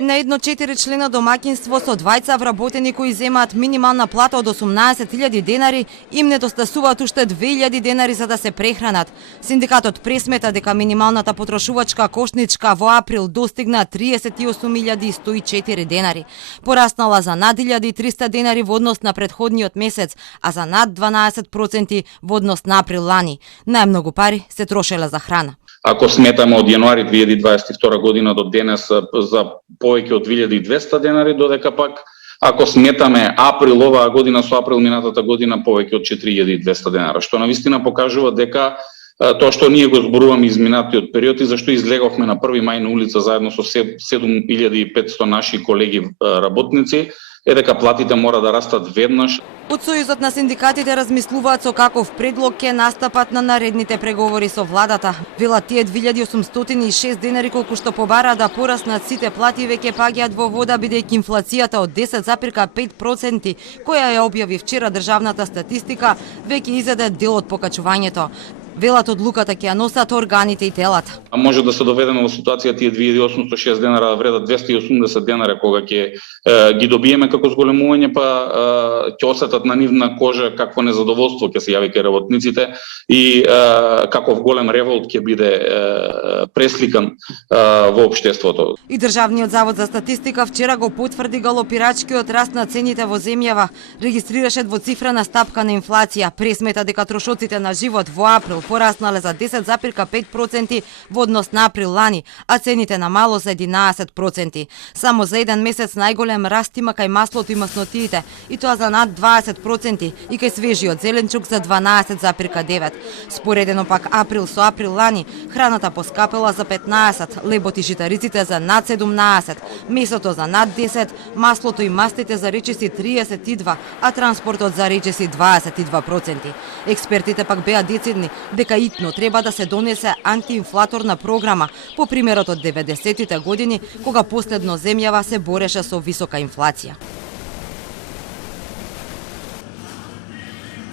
На едно 4 члена домаќинство со двајца вработени кои земаат минимална плата од 18.000 денари, им недостасуваат уште 2.000 денари за да се прехранат. Синдикатот пресмета дека минималната потрошувачка кошничка во април достигна 38.104 денари, пораснала за над 1.300 денари во однос на претходниот месец, а за над 12% во однос на април лани. Најмногу пари се трошеле за храна. Ако сметаме од јануари 2022 година до денес за повеќе од 2200 денари, додека пак ако сметаме април оваа година со април минатата година повеќе од 4200 денари, што навистина покажува дека тоа што ние го зборуваме изминатиот период и зашто излеговме на 1 мај на улица заедно со 7500 наши колеги работници, е дека платите мора да растат веднаш. Од Сојузот на синдикатите размислуваат со каков предлог ќе настапат на наредните преговори со владата. Велат тие 2806 денари колку што побара да пораснат сите плати веќе паѓаат во вода бидејќи инфлацијата од 10,5% која ја објави вчера државната статистика веќе изеде дел од покачувањето. Велат одлуката ќе ја носат органите и телата. Може да се доведеме во ситуација тие 2806 денара да вредат 280 денара кога ќе ги добиеме како зголемување, па ќе осетат на нивна кожа какво незадоволство ќе се јави кај работниците и каков голем револт ќе биде пресликан во општеството. И Државниот завод за статистика вчера го потврди галопирачкиот раст на цените во земјава, регистрираше двоцифрена стапка на инфлација, пресмета дека трошоците на живот во април пораснале за 10,5% во однос на април лани, а цените на мало за 11%. Само за еден месец најголем раст има кај маслото и маснотиите, и тоа за над 20%, и кај свежиот зеленчук за 12,9%. Споредено пак април со април лани, храната поскапела за 15%, лебот и житариците за над 17%, месото за над 10%, маслото и мастите за речиси 32%, а транспортот за речиси 22%. Експертите пак беа децидни дека итно треба да се донесе антиинфлаторна програма по примерот од 90-тите години, кога последно земјава се бореше со висока инфлација.